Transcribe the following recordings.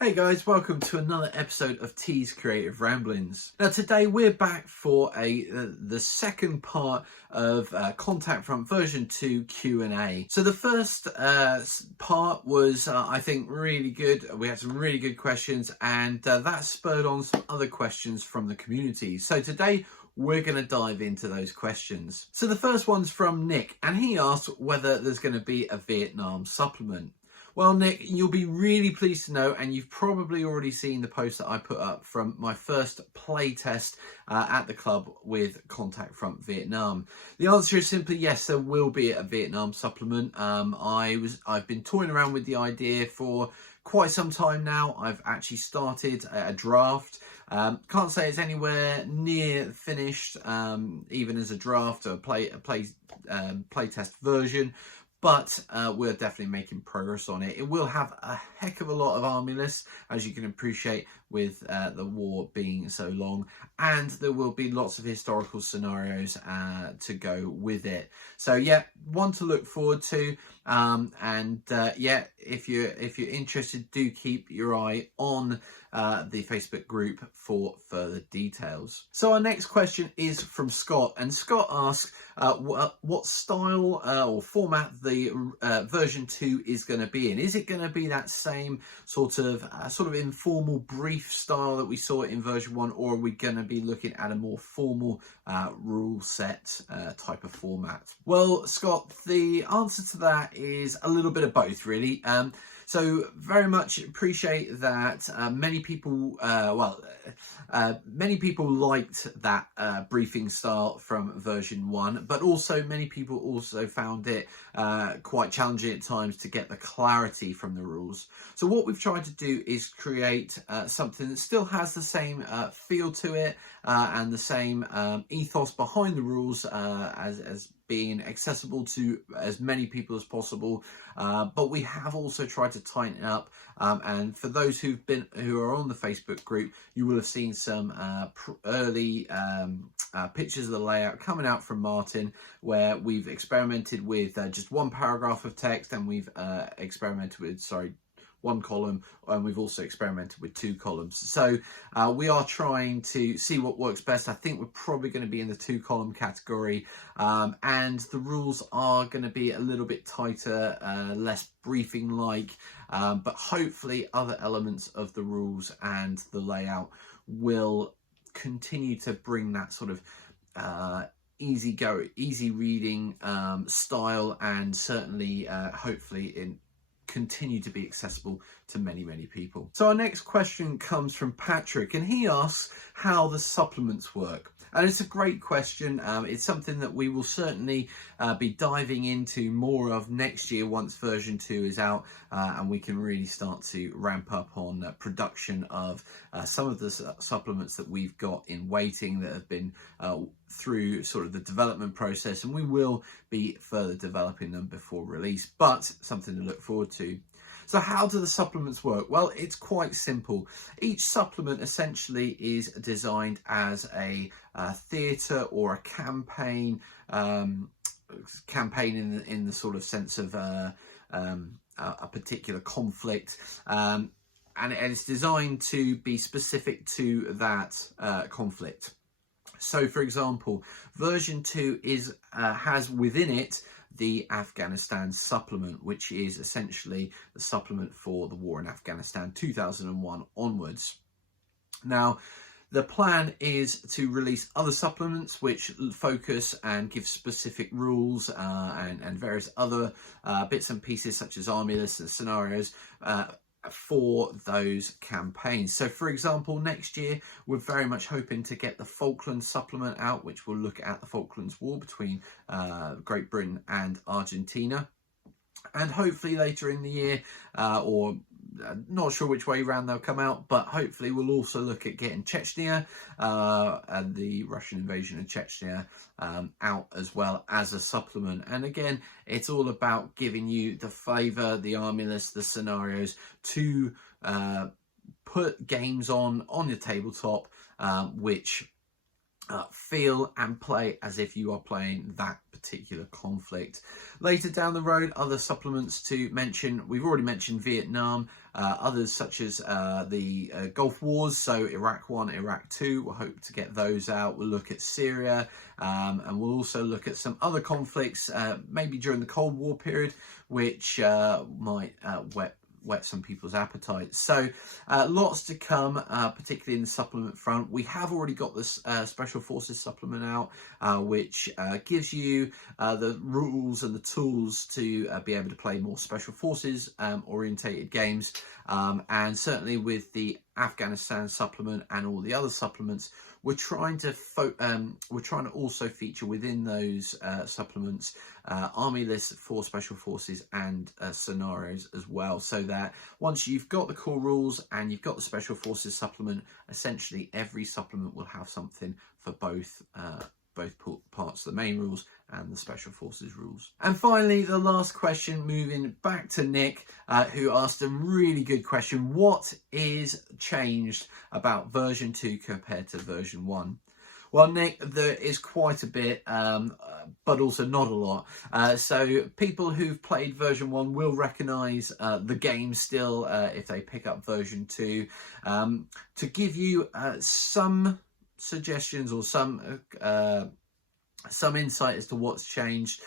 Hey guys, welcome to another episode of T's Creative Ramblings. Now today we're back for the second part of Contact Front version 2 Q&A. So the first part was I think really good. We had some really good questions, and that spurred on some other questions from the community. So today we're going to dive into those questions. So the first one's from Nick, and he asked whether there's going to be a Vietnam supplement. Well, Nick, you'll be really pleased to know, and you've probably already seen the post that I put up from my first play test at the club with Contact Front Vietnam. The answer is simply yes, there will be a Vietnam supplement. I've been toying around with the idea for quite some time now. I've actually started a draft. Can't say it's anywhere near finished, even as a draft or play test version. But we're definitely making progress on it. It will have a heck of a lot of army lists, as you can appreciate, with the war being so long, and there will be lots of historical scenarios to go with it. So yeah, one to look forward to. Yeah, if you're interested, do keep your eye on the Facebook group for further details. So our next question is from Scott, and Scott asks what style or format the version 2 is going to be in. Is it going to be that same sort of informal brief style that we saw in version 1, or are we going to be looking at a more formal rule set type of format? Well, Scott, the answer to that is a little bit of both, really. So very much appreciate that many people liked that briefing style from version 1, but also many people also found it quite challenging at times to get the clarity from the rules. So what we've tried to do is create something that still has the same feel to it and the same ethos behind the rules as being accessible to as many people as possible, but we have also tried to tighten it up. And for those who are on the Facebook group, you will have seen some early pictures of the layout coming out from Martin, where we've experimented with just one paragraph of text, and we've experimented with one column, and we've also experimented with 2 columns. So we are trying to see what works best. I think we're probably going to be in the 2-column category, and the rules are going to be a little bit tighter, less briefing like, but hopefully other elements of the rules and the layout will continue to bring that sort of easy reading style, and certainly hopefully continue to be accessible to many people. So our next question comes from Patrick, and he asks how the supplements work. And it's a great question. It's something that we will certainly be diving into more of next year once version 2 is out, and we can really start to ramp up on production of some of the supplements that we've got in waiting that have been through sort of the development process, and we will be further developing them before release, but something to look forward to. So how do the supplements work? Well, it's quite simple. Each supplement essentially is designed as a theatre or a campaign, in the sort of sense of a particular conflict, and it's designed to be specific to that conflict. So, for example, version 2 has within it the Afghanistan supplement, which is essentially the supplement for the war in Afghanistan 2001 onwards. Now, the plan is to release other supplements which focus and give specific rules and various other bits and pieces, such as army lists and scenarios, for those campaigns. So for example, next year we're very much hoping to get the Falklands supplement out, which will look at the Falklands War between Great Britain and Argentina, and hopefully later in the year, or not sure which way round they'll come out, but hopefully we'll also look at getting Chechnya and the Russian invasion of Chechnya out as well as a supplement. And again, it's all about giving you the flavour, the army list, the scenarios to put games on your tabletop, which feel and play as if you are playing that particular conflict. Later down the road, other supplements to mention. We've already mentioned Vietnam, others such as the Gulf Wars, so Iraq 1, Iraq 2, we'll hope to get those out. We'll look at Syria, and we'll also look at some other conflicts, maybe during the Cold War period, which might whet some people's appetites. So lots to come, particularly in the supplement front. We have already got this Special Forces supplement out, which gives you the rules and the tools to be able to play more Special Forces orientated games. And certainly with the Afghanistan supplement and all the other supplements, we're trying to also feature within those supplements army lists for Special Forces and scenarios as well, so that once you've got the core rules and you've got the Special Forces supplement, essentially every supplement will have something for both parts, the main rules and the Special Forces rules. And finally, the last question, moving back to Nick, who asked a really good question. What is changed about version 2 compared to version 1? Well, Nick, there is quite a bit, but also not a lot. So people who've played version 1 will recognise the game still if they pick up version 2. To give you some suggestions or some insight as to what's changed,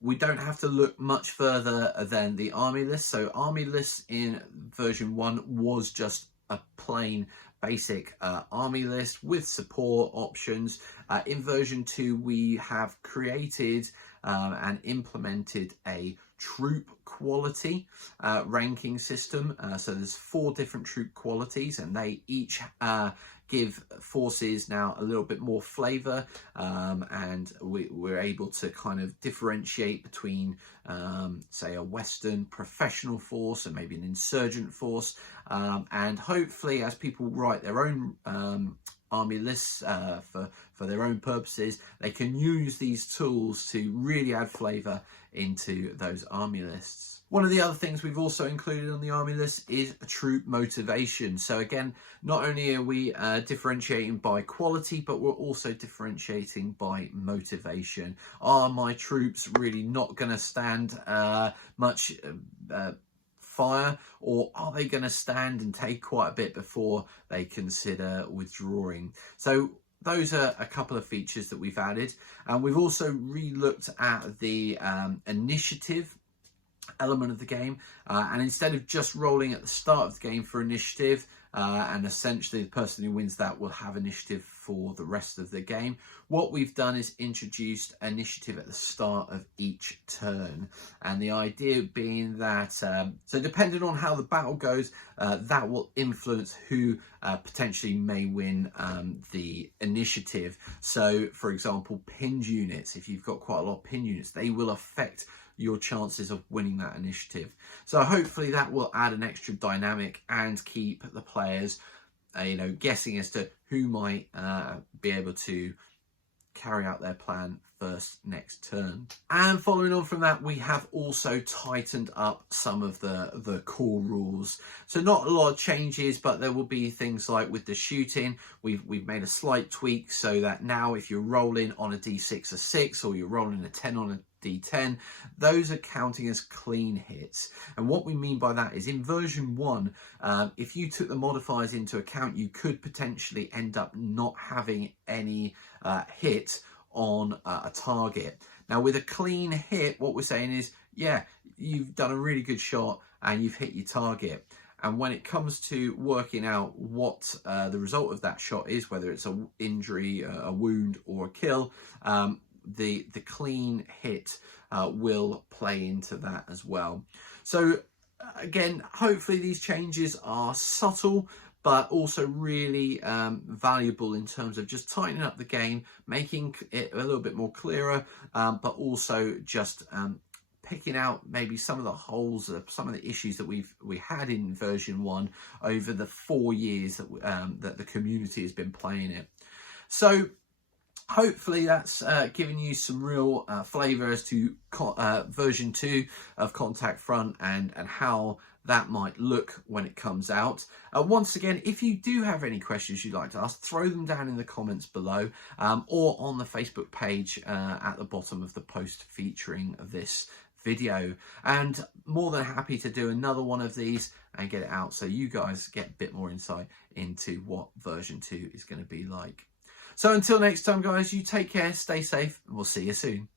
we don't have to look much further than the army list. So army list in version 1 was just a plain basic army list with support options. In version 2 we have created and implemented a troop quality ranking system. So there's 4 different troop qualities, and they each give forces now a little bit more flavor, and we're able to kind of differentiate between say a Western professional force and maybe an insurgent force, and hopefully as people write their own army lists for their own purposes, they can use these tools to really add flavor into those army lists. One of the other things we've also included on the army list is a troop motivation. So again, not only are we differentiating by quality, but we're also differentiating by motivation. Are my troops really not going to stand much fire, or are they going to stand and take quite a bit before they consider withdrawing? So those are a couple of features that we've added, and we've also re-looked at the initiative element of the game, and instead of just rolling at the start of the game for initiative, and essentially the person who wins that will have initiative for the rest of the game, what we've done is introduced initiative at the start of each turn. And the idea being that so depending on how the battle goes, that will influence who potentially may win the initiative. So for example, pinned units, if you've got quite a lot of pinned units, they will affect your chances of winning that initiative. So hopefully that will add an extra dynamic and keep the players guessing as to who might be able to carry out their plan first next turn. And following on from that, we have also tightened up some of the core rules. So not a lot of changes, but there will be things like with the shooting, we've made a slight tweak so that now if you're rolling on a d6 a 6, or you're rolling a 10 on a d10, those are counting as clean hits. And what we mean by that is in version 1, if you took the modifiers into account, you could potentially end up not having any hit on a target. Now with a clean hit, what we're saying is, yeah, you've done a really good shot and you've hit your target. And when it comes to working out what the result of that shot is, whether it's an injury, a wound, or a kill, the clean hit will play into that as well. So again, hopefully these changes are subtle, but also really valuable in terms of just tightening up the game, making it a little bit more clearer, but also just picking out maybe some of the holes, some of the issues that we had in version 1 over the 4 years that the community has been playing it. So hopefully that's given you some real flavour as to version 2 of Contact Front and how that might look when it comes out. Once again, if you do have any questions you'd like to ask, throw them down in the comments below, or on the Facebook page at the bottom of the post featuring this video. And more than happy to do another one of these and get it out so you guys get a bit more insight into what version 2 is going to be like. So until next time, guys, you take care, stay safe, and we'll see you soon.